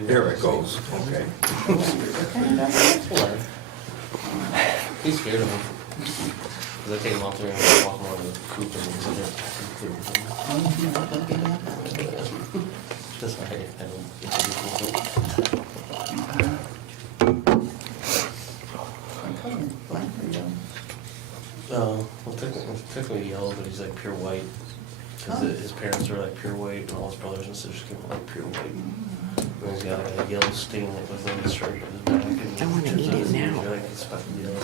There it goes, okay. He's scared of him. Cause I take him out there and walk him around the coop and that's why I don't get well, technically yellow, but he's like pure white. Cause his parents are like pure white, and all his brothers and sisters came out like pure white. And he's got like a yellow stain like with a stripe on his back. And I wanna eat it now. Like it's fucking yellow.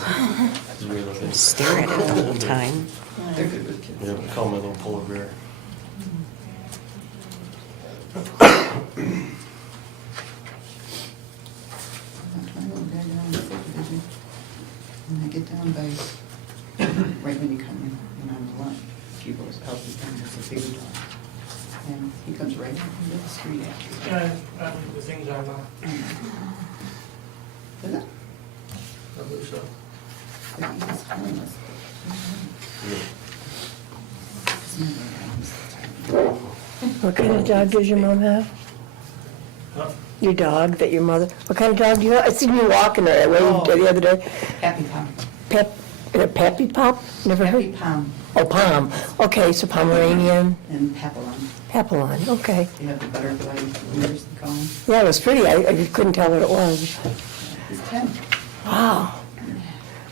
He's weird looking. Stare at it the whole time. They're good with kids. Yeah, we call him a little polar bear. And I get down by, right when you come in, and I'm the lunch, he goes out the time, there's a baby dog. And he comes right out into the street after. The things are not, Is it? I believe so. But he was telling us. What kind of dog does your mom have? Huh? Your dog that your mother, what kind of dog do you have? I seen you walking her away the other day. Happy Palm. Peppy Pop? Never Happy heard? Palm Oh, Pom. Okay, so Pomeranian, and Papillon. Papillon, okay. You have the butterfly ears, they call him. Yeah, it was pretty. I couldn't tell what it was. He's 10. Wow.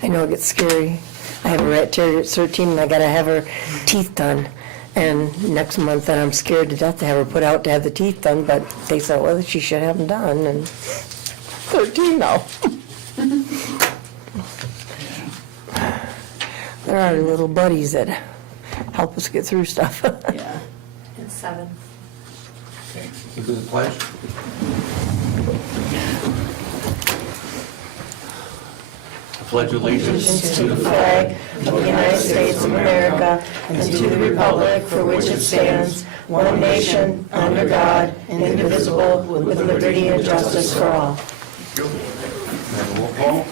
I know it gets scary. I have a rat terrier at 13 and I gotta have her teeth done. And next month, and I'm scared to death to have her put out to have the teeth done, but they said, well, she should have them done, and 13 now. There are little buddies that help us get through stuff. Yeah. It's 7. Okay, you do the pledge? I pledge allegiance To the flag of the United States of America and to the republic for which it stands, one nation, under God, indivisible, with liberty and justice for all. Roll call.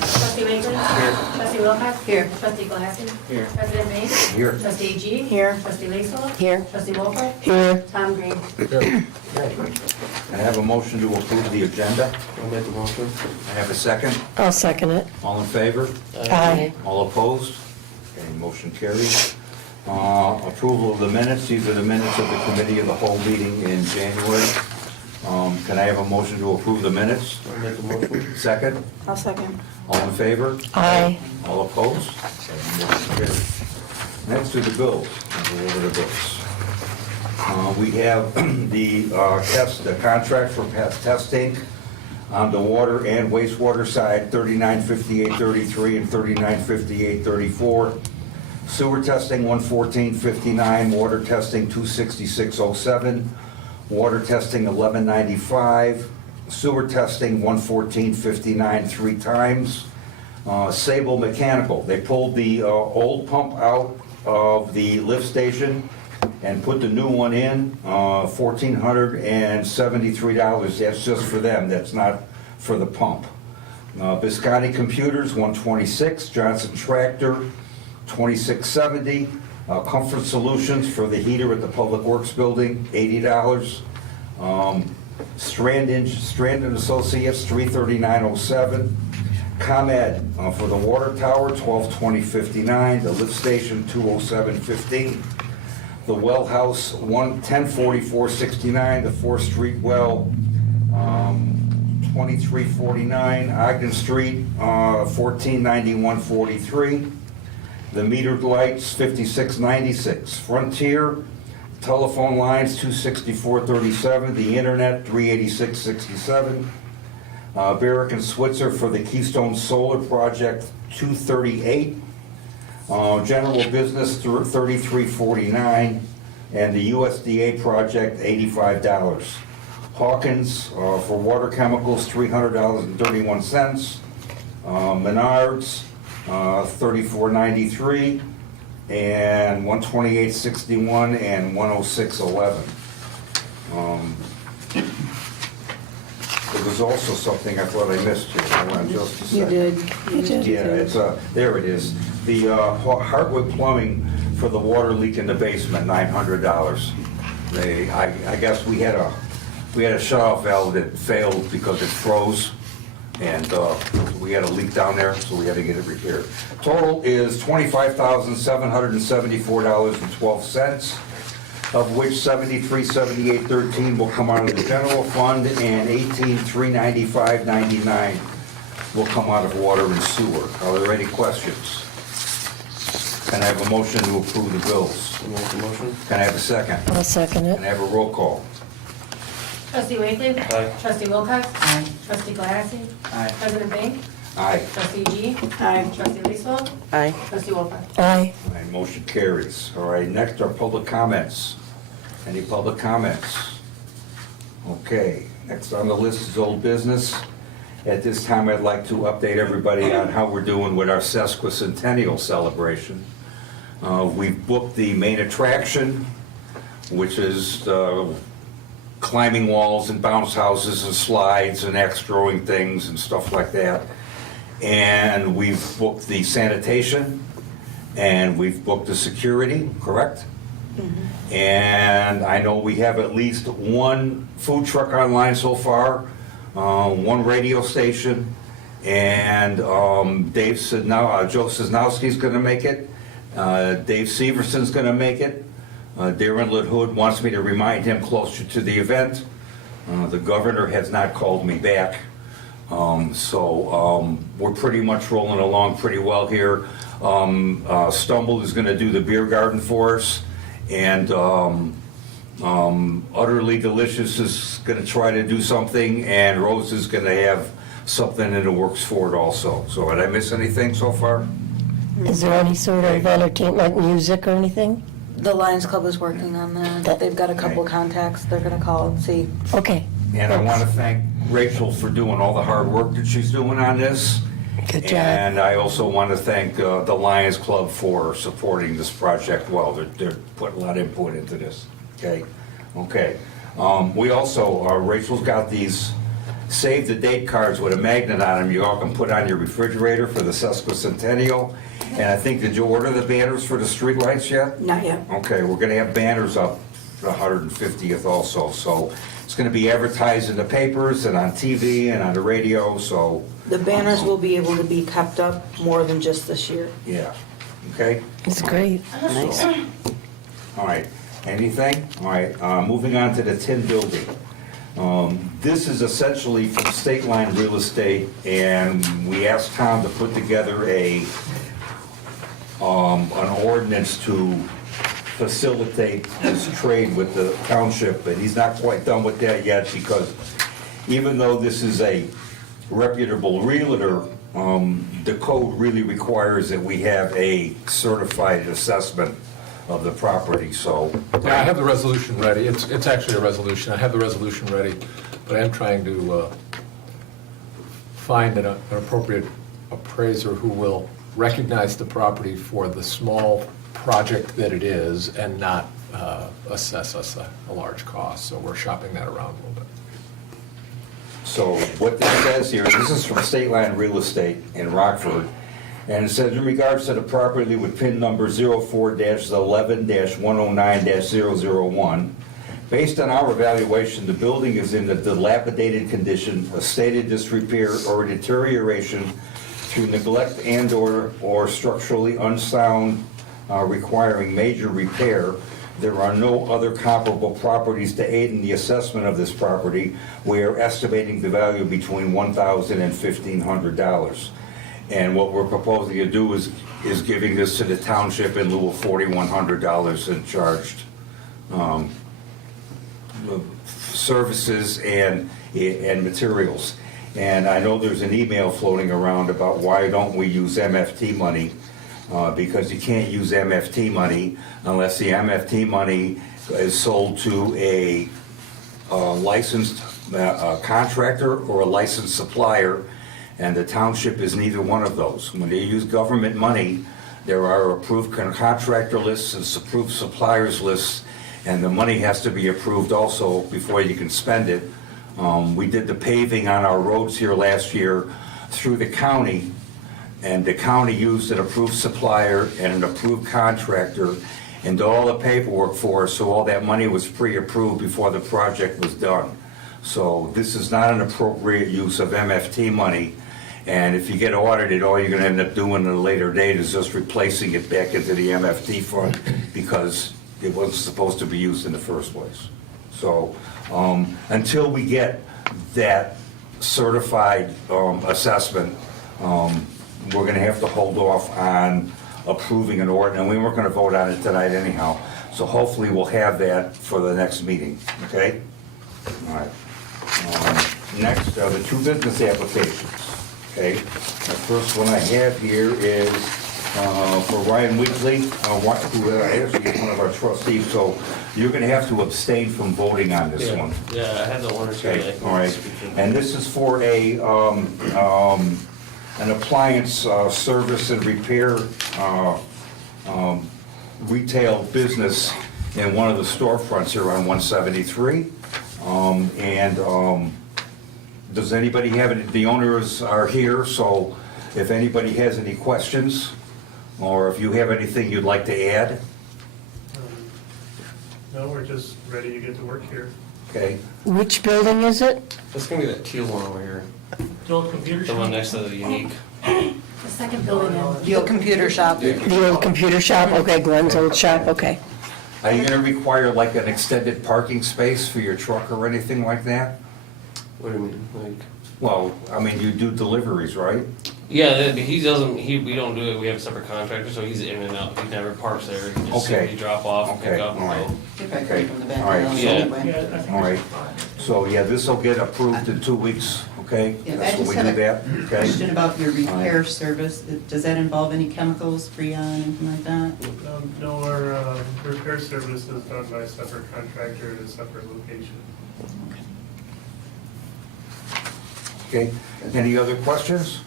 Trustee Wakeman? Here. Trustee Wilcox? Here. Trustee Glassy? Here. President Mays? Here. Trustee G? Here. Trustee Laso? Here. Trustee Wolford? Here. Tom Green? I have a motion to approve the agenda. I'll make the motion. I have a second. I'll second it. All in favor? Aye. All opposed? Okay, motion carries. Approval of the minutes. These are the minutes of the committee of the whole meeting in January. Can I have a motion to approve the minutes? I'll make the motion. Second. I'll second. All in favor? Aye. All opposed? Okay, motion carries. Next are the bills. I'll go over the bills. We have the contract for testing on the water and wastewater side, 395833 and 395834. Sewer testing, 11459, water testing, 26607, water testing, 1195, sewer testing, 11459 three times. Sable Mechanical, they pulled the old pump out of the lift station and put the new one in, $1,473. That's just for them, that's not for the pump. Biscotti Computers, 126, Johnson Tractor, 2670. Comfort Solutions for the heater at the Public Works Building, $80. Strand Associates, $339.07. ComEd for the water tower, $1220.59. The lift station, $207.15. The well house, $1044.69. The 4th Street well, $23.49. Ogden Street, $1491.43. The metered lights, $56.96. Frontier, telephone lines, $264.37. The internet, $386.67. Barrick and Switzer for the Keystone Solar Project, $238. General business, $33.49. And the USDA project, $85. Hawkins for water chemicals, $300.31. Menards, $34.93, and $128.61 and $106.11. There was also something I thought I missed here. Hold on just a You second. did. Yeah, it's there it is. The Hartwood Plumbing for the water leak in the basement, $900. I guess we had a shut-off valve that failed because it froze, and we had a leak down there, so we had to get it repaired. Total is $25,774.12, of which $73,7813 will come out of the general fund, and $18,395.99 will come out of water and sewer. Are there any questions? Can I have a motion to approve the bills? Make the motion? Can I have a second? I'll second Can it. I have a roll call? Trustee Wakely? Aye. Trustee Wilcox? Aye. Trustee Galassi? Aye. President Bing? Aye. Trustee G? Aye. Trustee Leesville? Aye. Trustee Wolford? Aye. All right, motion carries. All right, next are public comments. Any public comments? Okay, next on the list is old business. At this time, I'd like to update everybody on how we're doing with our sesquicentennial celebration. We've booked the main attraction, which is climbing walls and bounce houses and slides and axe throwing things and stuff like that. And we've booked the sanitation, and we've booked the security, correct? And I know we have at least one food truck online so far, one radio station, and Joe Cisnowski's gonna make it, Dave Severson's gonna make it, Darren LaHood wants me to remind him closer to the event. The governor has not called me back. So we're pretty much rolling along pretty well here. Stumble is gonna do the beer garden for us, and Utterly Delicious is gonna try to do something, and Rose is gonna have something in the works for it also. So did I miss anything so far? Is there any sort of entertainment, like music or anything? The Lions Club is working on that. They've got a couple contacts. They're gonna call and see. Okay. And I want to thank Rachel for doing all the hard work that she's doing on this. Good job. And I also want to thank the Lions Club for supporting this project well. They're putting a lot of input into this, okay? Okay. We also, Rachel's got these save the date cards with a magnet on them you all can put on your refrigerator for the sesquicentennial. And I think, did you order the banners for the streetlights yet? Not yet. Okay, we're gonna have banners up for the 150th also, so it's gonna be advertised in the papers and on TV and on the radio, so, The banners will be able to be kept up more than just this year. yeah, okay? It's great. Nice. All right, anything? All right, moving on to the tin building. This is essentially from State Line Real Estate, and we asked Tom to put together an ordinance to facilitate this trade with the township, but he's not quite done with that yet, because even though this is a reputable realtor, the code really requires that we have a certified assessment of the property, so. Yeah, I have the resolution ready. It's actually a resolution. I have the resolution ready, but I am trying to find an appropriate appraiser who will recognize the property for the small project that it is and not assess us a large cost. So we're shopping that around a little bit. So what this says here, this is from State Line Real Estate in Rockford, and it says, in regards to the property with PIN number 04-11-109-001, based on our evaluation, the building is in a dilapidated condition, a state of disrepair or deterioration through neglect and/or structurally unsound, requiring major repair. There are no other comparable properties to aid in the assessment of this property. We are estimating the value between $1,000 and $1,500. And what we're proposing to do is giving this to the township in lieu of $4,100 in charged services and materials. And I know there's an email floating around about why don't we use MFT money, because you can't use MFT money unless the MFT money is sold to a licensed contractor or a licensed supplier, and the township is neither one of those. When they use government money, there are approved contractor lists and approved suppliers lists, and the money has to be approved also before you can spend it. We did the paving on our roads here last year through the county, and the county used an approved supplier and an approved contractor, and did all the paperwork for us, so all that money was pre-approved before the project was done. So this is not an appropriate use of MFT money, and if you get audited, all you're gonna end up doing at a later date is just replacing it back into the MFT fund because it wasn't supposed to be used in the first place. So, until we get that certified assessment, we're gonna have to hold off on approving an ordinance, and we weren't gonna vote on it tonight anyhow. So hopefully we'll have that for the next meeting, okay? All right. Next are the two business applications, okay? The first one I have here is for Ryan Weekly, who actually is one of our trustees, so you're gonna have to abstain from voting on this one. Yeah, I had the one or two. that I Okay, can all right. speak to. And this is for an appliance service and repair retail business in one of the storefronts here on 173. Does anybody have any, the owners are here, so if anybody has any questions, or if you have anything you'd like to add, No, we're just ready to get to work here. okay? Which building is it? It's gonna be that teal one over here, The old computer the one shop? next to the unique. The second building in. The old computer shop. The old computer shop? Okay, Glenn's old shop, okay. Are you gonna require like an extended parking space for your truck or anything like that? What do you mean, like? Well, I mean, you do deliveries, right? Yeah, he doesn't, we don't do it, we have a separate contractor, so he's in and out, he never parks there, he just Okay. simply drop off, pick Okay, up and all right. go. If I come from the back All right, alley so- anyway. Yeah, I think All right. it's fine. So, yeah, this will get approved in 2 weeks, okay? Yeah, I That's when just we have do a that, okay? Question about your All right. repair service. Does that involve any chemicals, Freon, anything like that? No, our repair service is done by a separate contractor at a separate location. Okay, any other questions?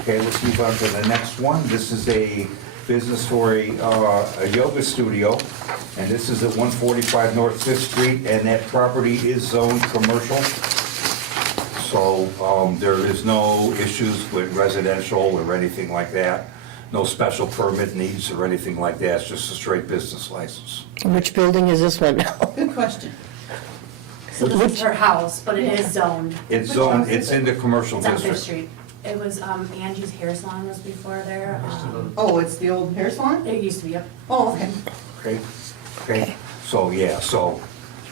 Okay, let's move on to the next one. This is a business for a yoga studio, and this is at 145 North Fifth Street, and that property is zoned commercial. So there is no issues with residential or anything like that. No special permit needs or anything like that. It's just a straight business license. Which building is this one? Good question. So this is her house, but it is zoned. It's zoned, it's in the commercial It's on Fifth district. Street. It was, Angie's Hair Salon was before there. Oh, it's the old hair salon? It used to be, yep. Oh, okay. Okay, okay, so, yeah, so,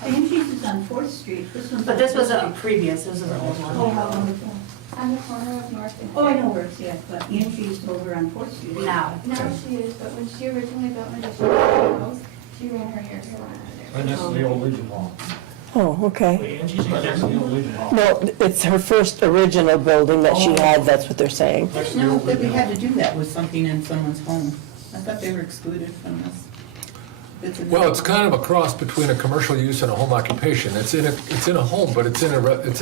Angie's is on 4th Street, this one's. But this was a previous, this was an old Oh, how one. long ago? On the corner of North and. Oh, I know where it's at, but Angie's over on 4th Street. Now. Now she is, but when she originally built her house, she ran her hair salon out of there. this is the old Legion Hall. Oh, okay. Wait, Angie's next to the old Legion Hall. No, it's her first original building that she had, that's what they're saying. I didn't know that we had to do that with something in someone's home. I thought they were excluded from this. Well, it's kind of a cross between a commercial use and a home occupation. It's in a home, but it's in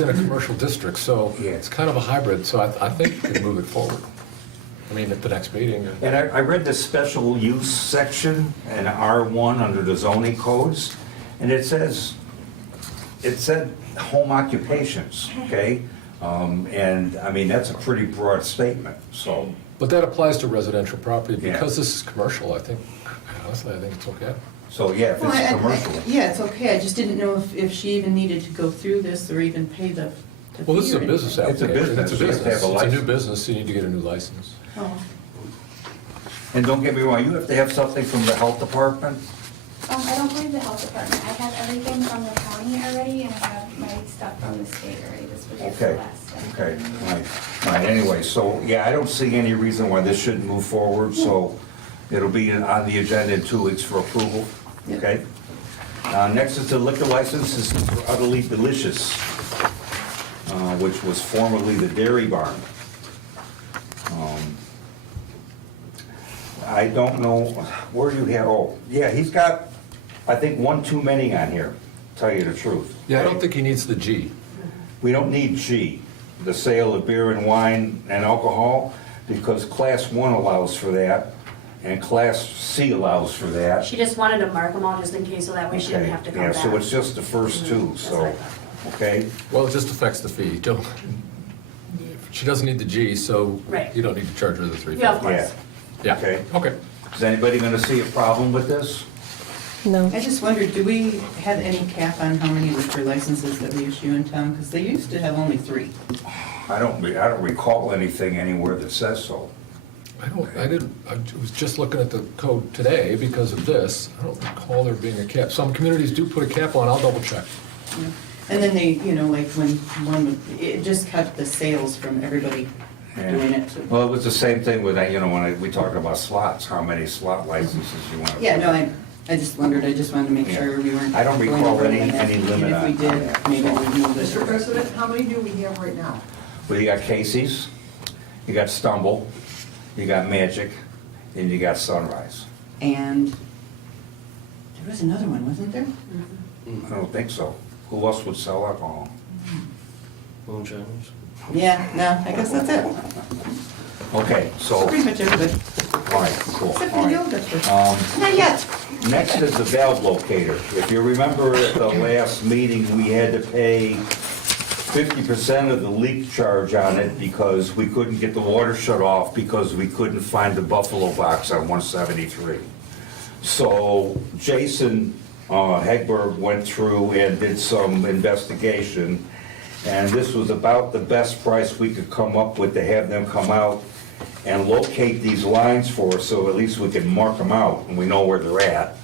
a commercial district, so Yeah. it's kind of a hybrid, so I think we can move it forward. I mean, at the next meeting. and I read the special use section in R1 under the zoning codes, and it said home occupations, okay? And, I mean, that's a pretty broad statement, so, But that applies to residential property. Yeah. Because this is commercial, honestly, I think it's okay. so, yeah, if it's commercial. Yeah, it's okay. I just didn't know if she even needed to go through this or even pay the Well, this is fee a or business It's a application. business, It's a you have to have business. a It's a new license. business, so you need to get a new license. anything. And don't get me wrong, you have to have something from the health department? I don't believe the health department, I have everything from the county already, and I have my stuff from the state already, this was just the Okay, last step. okay, right, anyway, so, yeah, I don't see any reason why this shouldn't move forward, so it'll be on the agenda in 2 weeks for approval, okay? Next is the liquor license, this is for Utterly Delicious, which was formerly the Dairy Barn. I don't know, where do you have, oh, yeah, he's got, I think, one too many on here, tell you the truth. Yeah, I don't think he needs the G. We don't need G, the sale of beer and wine and alcohol, because Class 1 allows for that, and Class C allows for that. She just wanted to mark them all just in case, so that way she didn't Okay, have to come yeah, back. so it's just the first two, That's so, what I thought. okay? Well, it just affects the fee. She doesn't need the G, so Right. you don't need to charge her the $350. Yeah, of course. Yeah, Okay. okay. Is anybody gonna see a problem with this? No. I just wondered, do we have any cap on how many liquor licenses that we issue in town? Because they used to have only 3. I don't recall anything anywhere that says so. I was just looking at the code today because of this. I don't recall there being a cap. Some communities do put a cap on, I'll double check. Yeah. And then they, you know, like when it just cut the sales from everybody doing it. Well, it was the same thing with, you know, when we talked about slots, how many slot licenses you want. Yeah, no, I just wondered, I just wanted to make sure we weren't. I don't going recall over any that. limit And if we on did, that. maybe we'd move it. Mr. President, how many do we have right now? Well, you got Casey's, you got Stumble, you got Magic, and you got Sunrise. And there was another one, wasn't there? I don't think so. Who else would sell alcohol? Moonshiners. Yeah, no, I guess that's it. Okay, so, Pretty much everybody, all right, cool. except All for the right. old district. Um, Not yet. Next is the valve locator. If you remember at the last meeting, we had to pay 50% of the leak charge on it because we couldn't get the water shut off because we couldn't find the Buffalo box on 173. So Jason Hegberg went through and did some investigation, and this was about the best price we could come up with to have them come out and locate these lines for us, so at least we can mark them out and we know where they're at.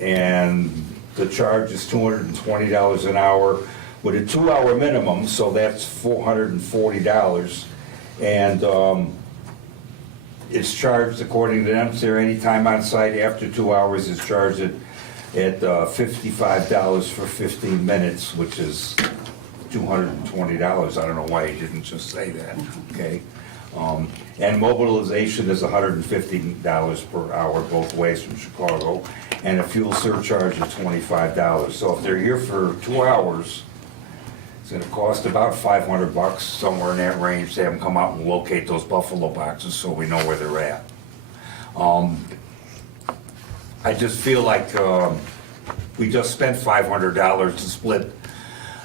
And the charge is $220 an hour with a 2-hour minimum, so that's $440. And it's charged according to them, so any time on site after 2 hours is charged at $55 for 15 minutes, which is $220. I don't know why he didn't just say that, okay? And mobilization is $150 per hour both ways from Chicago, and a fuel surcharge of $25. So if they're here for 2 hours, it's gonna cost about $500, somewhere in that range, to have them come out and locate those Buffalo boxes so we know where they're at. I just feel like we just spent $500 to split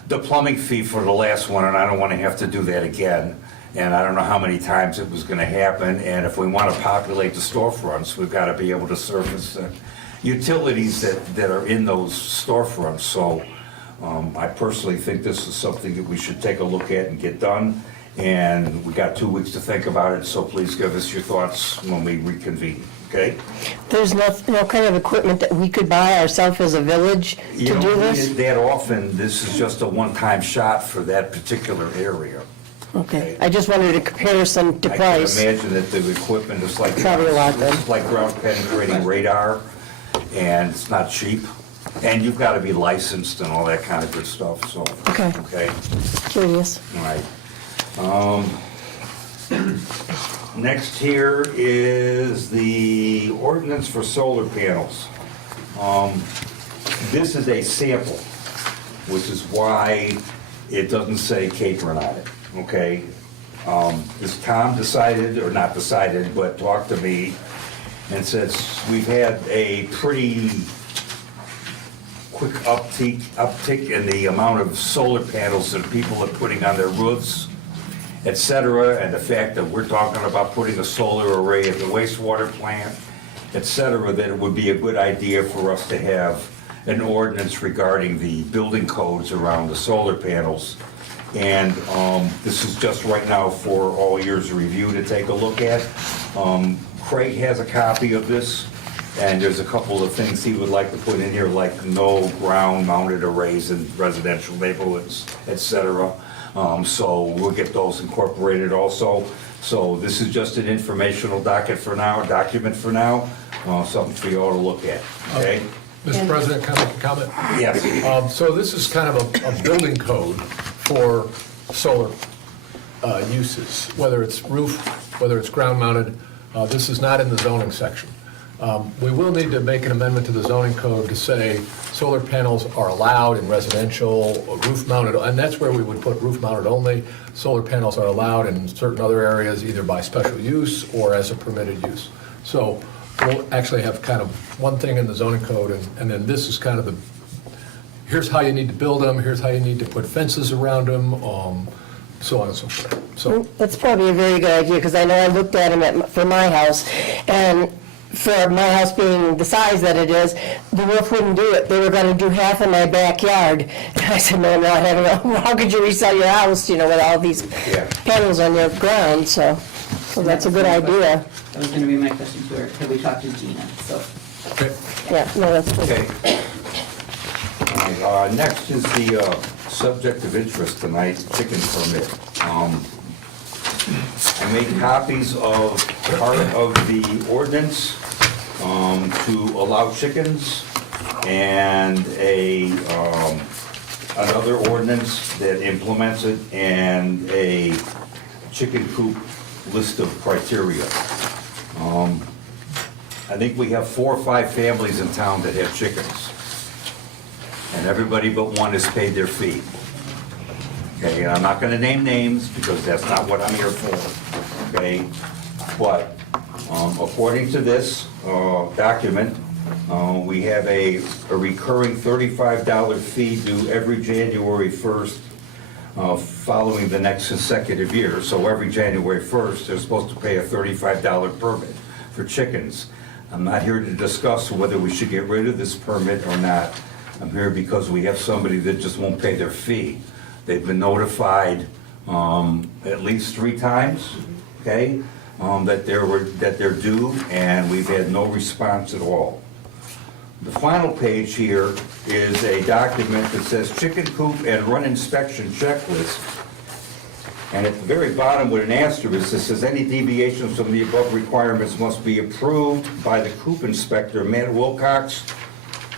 the plumbing fee for the last one, and I don't wanna have to do that again. And I don't know how many times it was gonna happen, and if we wanna populate the storefronts, we've gotta be able to service the utilities that are in those storefronts. So I personally think this is something that we should take a look at and get done. And we got 2 weeks to think about it, so please give us your thoughts when we reconvene, okay? There's no kind of equipment that we could buy ourselves as a village You to do don't need this? it that often, this is just a one-time shot for that particular area. Okay, I just wanted a comparison to I can price. imagine that the equipment is like. Probably a lot then. It's like ground penetrating radar, and it's not cheap. And you've got to be licensed and all that kind of good stuff, so. Okay. Okay, Curious. all right. Next here is the ordinance for solar panels. This is a sample, which is why it doesn't say Capron on it, okay? This Tom decided, or not decided, but talked to me and says, we've had a pretty quick uptick in the amount of solar panels that people are putting on their roofs, et cetera, and the fact that we're talking about putting a solar array at the wastewater plant, et cetera, that it would be a good idea for us to have an ordinance regarding the building codes around the solar panels. And this is just right now for all yours review to take a look at. Craig has a copy of this, and there's a couple of things he would like to put in here, like no ground-mounted arrays in residential neighborhoods, et cetera. So we'll get those incorporated also. So this is just an informational document for now, something for you all to look at, okay? Mr. President, can I make a comment? Yes. So this is kind of a building code for solar uses, whether it's roof, whether it's ground mounted. This is not in the zoning section. We will need to make an amendment to the zoning code to say solar panels are allowed in residential, roof mounted, and that's where we would put roof mounted only. Solar panels are allowed in certain other areas, either by special use or as a permitted use. So we'll actually have kind of one thing in the zoning code, and then this is kind of the, here's how you need to build them, here's how you need to put fences around them, so on and so forth. So That's probably a very good idea, because I know I looked at them for my house, and for my house being the size that it is, the roof wouldn't do it. They were gonna do half in my backyard. And I said, no, I'm not having, how could you resell your house, with all these Yeah. panels on your ground, so that's a good idea. That was gonna be my question to her, have we talked to Gina, so. Yeah, no, that's good. Okay. All right, next is the subject of interest tonight, chicken permit. I made copies of part of the ordinance to allow chickens and another ordinance that implements it and a chicken coop list of criteria. I think we have 4 or 5 families in town that have chickens. And everybody but one has paid their fee. Okay, and I'm not gonna name names because that's not what I'm here for, okay? But according to this document, we have a recurring $35 fee due every January 1st following the next consecutive year. So every January 1st, they're supposed to pay a $35 permit for chickens. I'm not here to discuss whether we should get rid of this permit or not. I'm here because we have somebody that just won't pay their fee. They've been notified at least 3 times, okay, that they're due, and we've had no response at all. The final page here is a document that says chicken coop and run inspection checklist. And at the very bottom with an asterisk, it says any deviations from the above requirements must be approved by the coop inspector, Matt Wilcox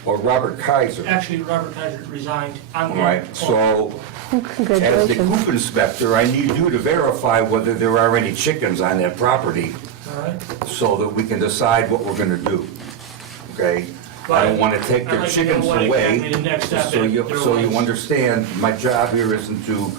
or Robert Kaiser. Actually, Robert Kaiser resigned. I'm All right, so as the Congratulations. coop inspector, I need you to verify whether there are any chickens on that property All right. so that we can decide what we're gonna do, okay? I don't wanna take I'd their like to know chickens what away, exactly the next step so is. you, There so you was- understand, my job here isn't to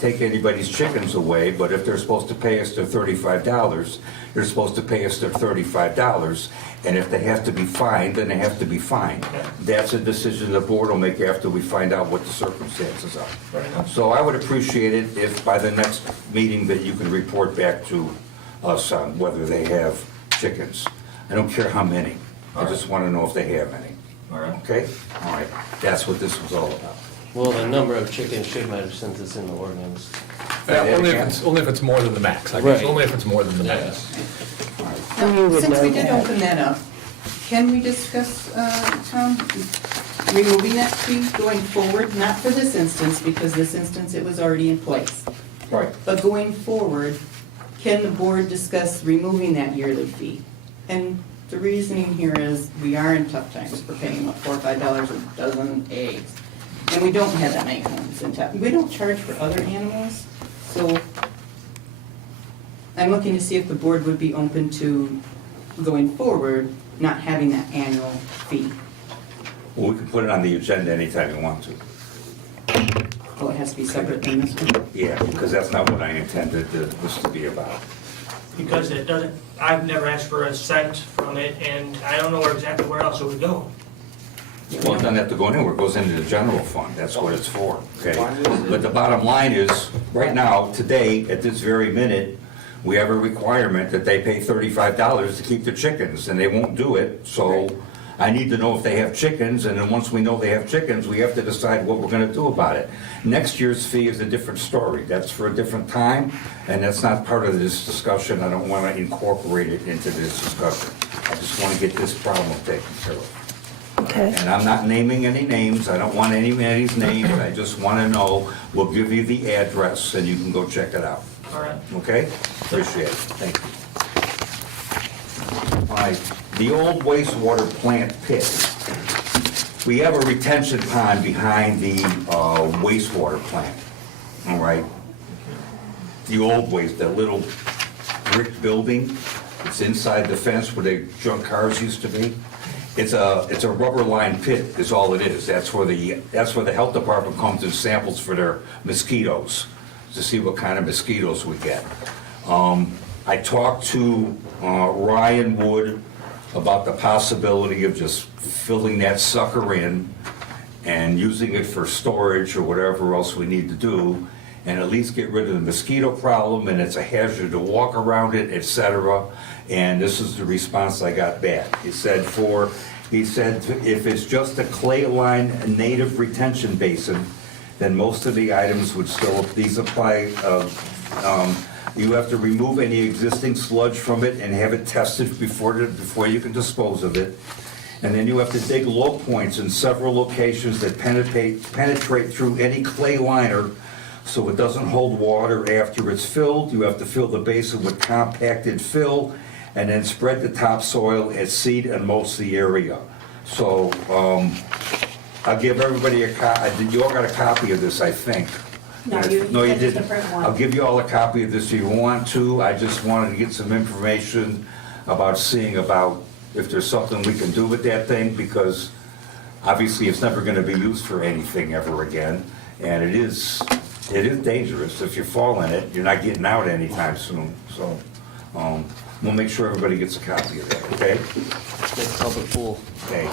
take anybody's chickens away, but if they're supposed to pay us their $35, they're supposed to pay us their $35, and if they have to be fined, then they have to be fined. That's a decision the board will make after we find out what the circumstances are. Fair enough. So I would appreciate it if by the next meeting that you can report back to us on whether they have chickens. I don't care how many, I just want to know if they have any. All right. Okay? All right, that's what this was all about. Well, the number of chickens should matter since it's in the ordinance. Only if it's more than the max, I Right. guess, only if it's more than the max. You Now, would since know we did that. open that up, can we discuss, Tom, removing that fee going forward? Not for this instance, because this instance, it was already in place. Right. But going forward, can the board discuss removing that yearly fee? And the reasoning here is, we are in tough times. We're paying, what, $4 or $5 a dozen eggs. And we don't have that many homes in town. We don't charge for other animals, so I'm looking to see if the board would be open to, going forward, not having that annual fee. Well, we can put it on the agenda anytime you want to. Oh, it has to be separate than this one? Yeah, because that's not what I intended this to be about. Because it doesn't, I've never asked for a cent from it, and I don't know exactly where else it would go. Well, it doesn't have to go anywhere, it goes into the general fund, that's what it's for, okay? But the bottom line is, right now, today, at this very minute, we have a requirement that they pay $35 to keep the chickens, and they won't do it, so I need to know if they have chickens, and then once we know they have chickens, we have to decide what we're gonna do about it. Next year's fee is a different story, that's for a different time, and that's not part of this discussion, I don't wanna incorporate it into this discussion. I just wanna get this problem taken care of. Okay. And I'm not naming any names, I don't want anybody's names, I just want to know, we'll give you the address and you can go check it out, All right. okay? Appreciate it, thank you. All right, the old wastewater plant pit. We have a retention pond behind the wastewater plant, all right? The old waste, that little brick building, it's inside the fence where the junk cars used to be. It's a rubber lined pit is all it is. That's where the health department comes and samples for their mosquitoes, to see what kind of mosquitoes we get. I talked to Ryan Wood about the possibility of just filling that sucker in and using it for storage or whatever else we need to do. and at least get rid of the mosquito problem, and it's a hazard to walk around it, etc. And this is the response I got back. He said if it's just a clay line native retention basin, then most of the items would still, these apply, you have to remove any existing sludge from it and have it tested before you can dispose of it. And then you have to dig low points in several locations that penetrate through any clay liner so it doesn't hold water after it's filled. You have to fill the basin with compacted fill and then spread the topsoil and seed in most of the area. So I'll give everybody a copy. You all got a copy of this, I think. No, You it's a didn't. different one. I'll give you all a copy of this if you want to. I just wanted to get some information about seeing about if there's something we can do with that thing, because obviously it's never going to be used for anything ever again. And it is dangerous. If you fall in it, you're not getting out anytime soon. So we'll make sure everybody gets a copy of that, okay? Make a public pool. Okay.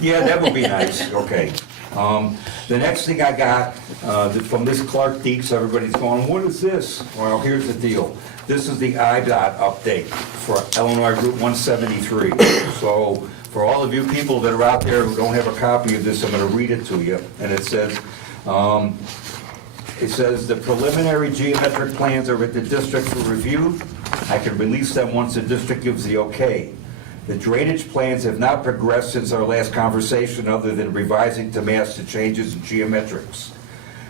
Yeah, that would be nice, okay. The next thing I got from this Clark Deeks, everybody's going, what is this? Well, here's the deal. This is the IDOT update for Illinois Route 173. So for all of you people that are out there who don't have a copy of this, I'm going to read it to you. And it says the preliminary geometric plans are at the district for review. I can release them once the district gives the okay. The drainage plans have not progressed since our last conversation other than revising to match the changes in geometrics.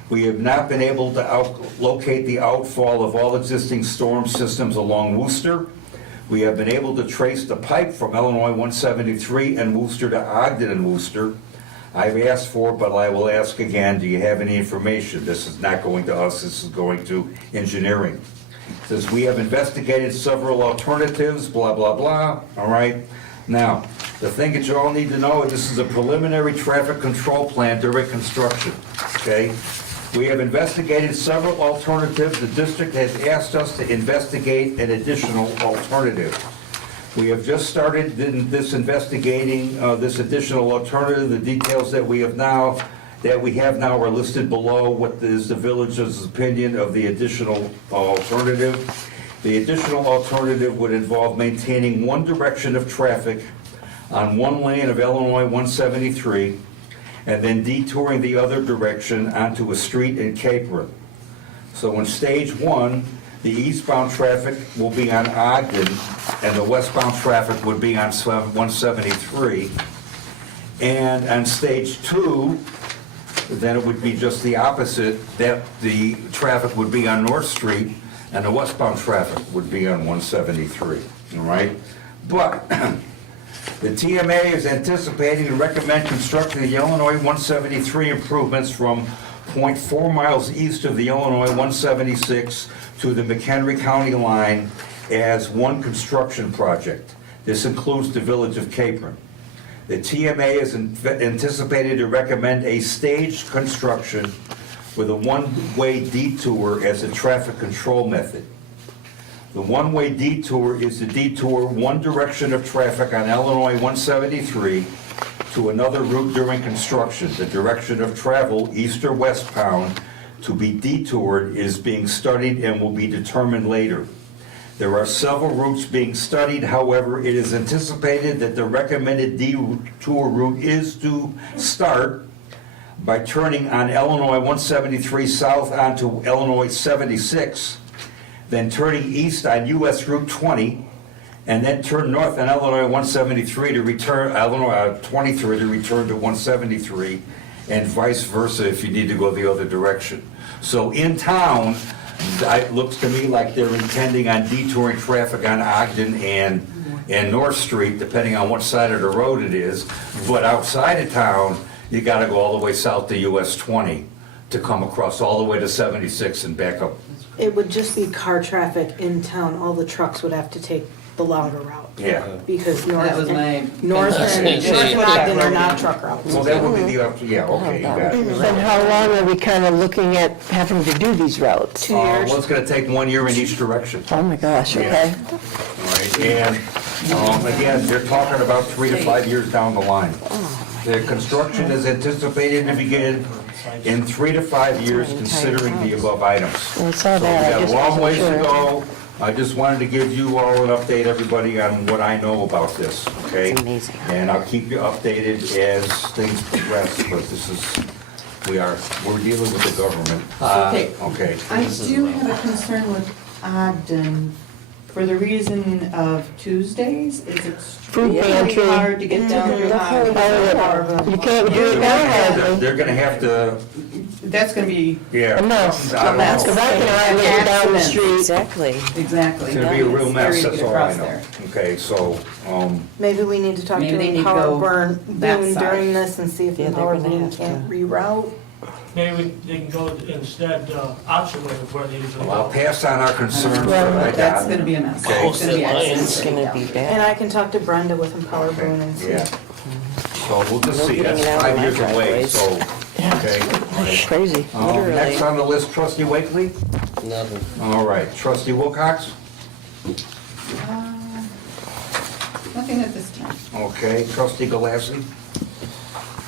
We have not been able to locate the outfall of all existing storm systems along Worcester. We have been able to trace the pipe from Illinois 173 and Worcester to Ogden and Worcester. I've asked for, but I will ask again, do you have any information? This is not going to us, this is going to engineering. It says we have investigated several alternatives, blah, blah, blah, all right? Now, the thing that you all need to know is this is a preliminary traffic control plan during construction, okay? We have investigated several alternatives. The district has asked us to investigate an additional alternative. We have just started investigating this additional alternative. The details that we have now are listed below. What is the village's opinion of the additional alternative? The additional alternative would involve maintaining one direction of traffic on one lane of Illinois 173 and then detouring the other direction onto a street in Capron. So in stage one, the eastbound traffic will be on Ogden and the westbound traffic would be on 173. And on stage two, then it would be just the opposite, that the traffic would be on North Street and the westbound traffic would be on 173, all right? But the TMA is anticipating to recommend constructing the Illinois 173 improvements from 0.4 miles east of the Illinois 176 to the McHenry County line as one construction project. This includes the village of Capron. The TMA is anticipated to recommend a staged construction with a one-way detour as a traffic control method. The one-way detour is to detour one direction of traffic on Illinois 173 to another route during construction. The direction of travel, east or westbound, to be detoured is being studied and will be determined later. There are several routes being studied. However, it is anticipated that the recommended detour route is to start by turning on Illinois 173 south onto Illinois 76, then turning east on US Route 20, and then turn north on Illinois 173 to return, Illinois 23 to return to 173, and vice versa if you need to go the other direction. So in town, it looks to me like they're intending on detouring traffic on Ogden and North Street, depending on what side of the road it is. But outside of town, you gotta go all the way south to US 20 to come across all the way to 76 and back up. It would just be car traffic in town, all the trucks would have to take the longer route. Yeah. Because That was my. North and Ogden are not Truck. truck routes. Well, that would be the, yeah, okay, you got it. And how long are we kind of looking at having to do these routes? 2 years. Well, it's gonna take 1 year in each direction. Oh my gosh, okay. All right, and again, they're talking about 3 to 5 years down the line. The construction is anticipated to begin in 3 to 5 years, considering the above items. I saw So we that, I got a just long wasn't ways to sure. go. I just wanted to give you all an update, everybody, on what I know about this, okay? It's amazing. And I'll keep you updated as things progress, but this is, we're dealing with the government. Okay. Okay. I do have a concern with Ogden for the reason of Tuesdays. It's extremely pantry. hard to get down through Ogden. You can't do it now, They're gonna have to, That's gonna be, yeah. A mess. I don't know. Because I can hardly get down the Accidents. street. Exactly. exactly. It's gonna be a That real is mess, scary to that's get all I across know. there. Okay, so, Maybe we need to talk Maybe they to need to Power go Burn that Boone side. during this and see if Yeah, the they're Power gonna Boone have can't to. reroute. Maybe they can go instead option way where they usually well, I'll go. pass on our concerns. Well, but I That's doubt gonna be a mess. Okay. It's gonna be It's accidents. gonna be And bad. I can talk to Brenda with Empower Boone and see. Yeah. So we'll just We're see, getting that's it out of 5 my years away, driveways. so, okay. It's crazy. Literally. Next on the list, trustee Wakely? Nothing. All right, trustee Wilcox? Uh, Nothing at this time. Okay, trustee Galassi?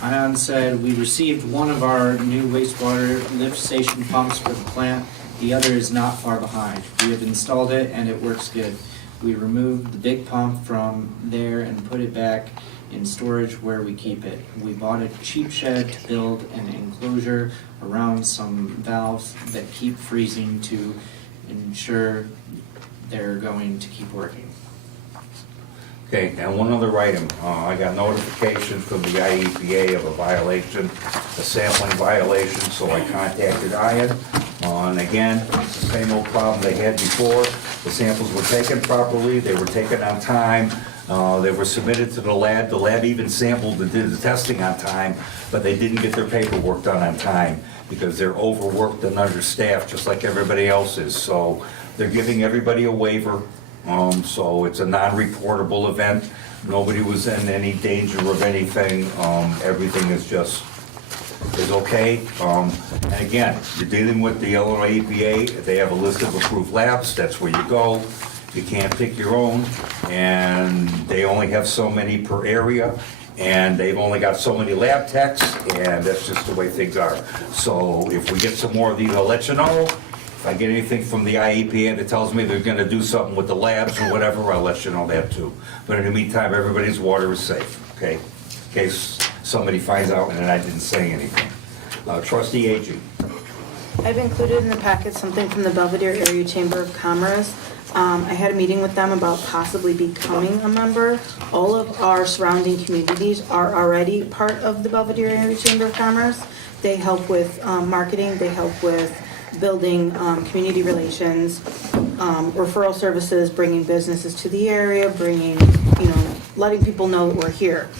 Ion said, we received one of our new wastewater lift station pumps for the plant. The other is not far behind. We have installed it and it works good. We removed the big pump from there and put it back in storage where we keep it. We bought a cheap shed to build an enclosure around some valves that keep freezing to ensure they're going to keep working. Okay, and one other item, I got notification from the IEPA of a violation, a sampling violation, so I contacted Ian. And again, it's the same old problem they had before. The samples were taken properly, they were taken on time, they were submitted to the lab even sampled and did the testing on time, but they didn't get their paperwork done on time because they're overworked and understaffed, just like everybody else is. So they're giving everybody a waiver. So it's a non-reportable event. Nobody was in any danger of anything. Everything is okay. And again, you're dealing with the Illinois EPA. If they have a list of approved labs, that's where you go. You can't pick your own, and they only have so many per area, and they've only got so many lab techs, and that's just the way things are. So if we get some more of these, I'll let you know. If I get anything from the IEPA that tells me they're gonna do something with the labs or whatever, I'll let you know that too. But in the meantime, everybody's water is safe, okay? In case somebody finds out and then I didn't say anything. Trustee Agee. I've included in the packet something from the Belvedere Area Chamber of Commerce. I had a meeting with them about possibly becoming a member. All of our surrounding communities are already part of the Belvedere Area Chamber of Commerce. They help with marketing, they help with building community relations, referral services, bringing businesses to the area, bringing, letting people know that we're here.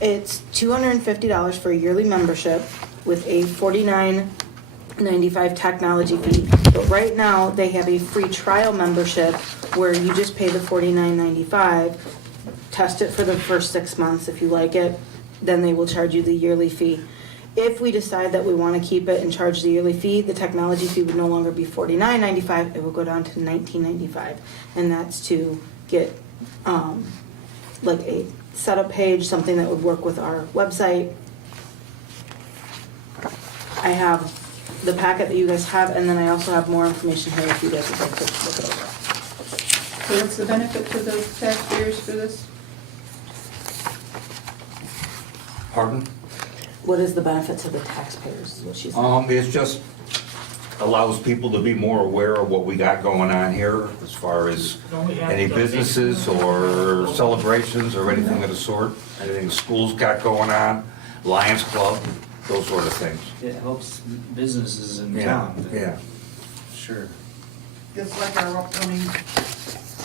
It's $250 for a yearly membership with a $49.95 technology fee. But right now, they have a free trial membership where you just pay the $49.95, test it for the first 6 months. If you like it, then they will charge you the yearly fee. If we decide that we want to keep it and charge the yearly fee, the technology fee would no longer be $49.95, it will go down to $19.95. And that's to get like a setup page, something that would work with our website. I have the packet that you guys have, and then I also have more information here if you guys would like to look it over. So what's the benefit to the taxpayers for this? Pardon? What is the benefit to the taxpayers, is what she said? It just allows people to be more aware of what we got going on here as far as any businesses or celebrations or anything of the sort, anything the schools got going on, Lions Club, those sort of things. It helps businesses in Yeah, town. yeah. Sure. Just like our upcoming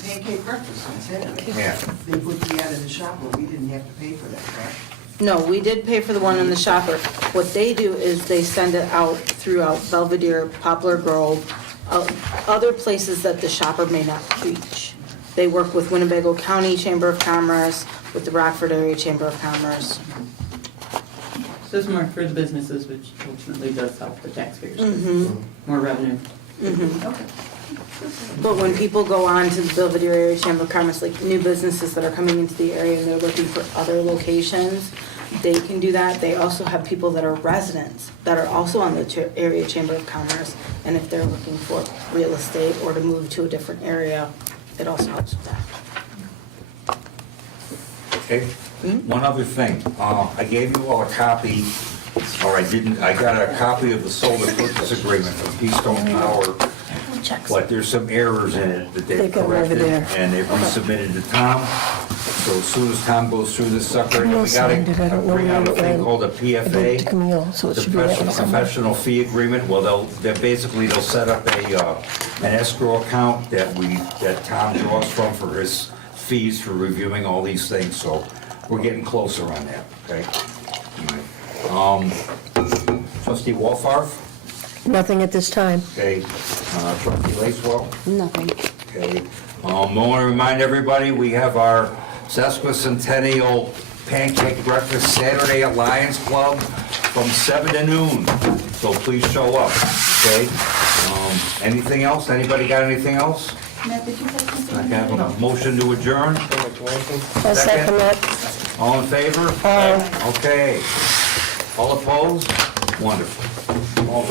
pancake breakfast on Saturday. Yeah. They put the ad in the shop where we didn't have to pay for that, right? No, we did pay for the one in the shopper. What they do is they send it out throughout Belvedere, Poplar Grove, other places that the shopper may not reach. They work with Winnebago County Chamber of Commerce, with the Rockford Area Chamber of Commerce. So it's more for the businesses, which ultimately does help the taxpayers. Mm-hmm. More revenue. Mm-hmm. Okay. But when people go on to the Belvedere Area Chamber of Commerce, like new businesses that are coming into the area and they're looking for other locations, they can do that. They also have people that are residents that are also on the area Chamber of Commerce. And if they're looking for real estate or to move to a different area, it also helps with that. Okay, one other thing, I gave you all a copy, or I didn't, I got a copy of the solar purchase agreement from Keystone Power, but there's some errors in it that They they've got 'em over corrected, there. and they've resubmitted to Tom. So as soon as Tom goes through this sucker, Camille we gotta signed it. I don't know bring out a where it thing went. called a I gave it to PFA. Camille, so it The should be that way somewhere. professional fee agreement, well, they'll set up an escrow account that Tom draws from for his fees for reviewing all these things, so we're getting closer on that, okay? Trustee Wolfarth, Nothing at this time. okay, trustee Lacewell, Nothing. okay. I want to remind everybody, we have our sesquicentennial pancake breakfast Saturday at Lions Club from 7 to noon, so please show up, okay? Anything else? Anybody got anything else? Matt, did you have something? I have a motion to adjourn. I'll second that. All in favor? Aye. Okay. All opposed? Wonderful. All